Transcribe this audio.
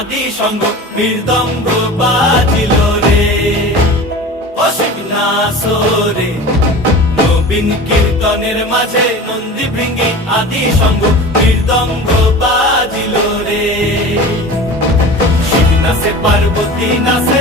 আদি সঙ্গ মৃদঙ্গ বাজিল রে। অসিক নাসরে নবীন কীর্তনের মাঝে নন্দী ভৃঙ্গি আদি সঙ্গ মৃদঙ্গ বাজিল রে। শিব নাচে পার্বতী নাচে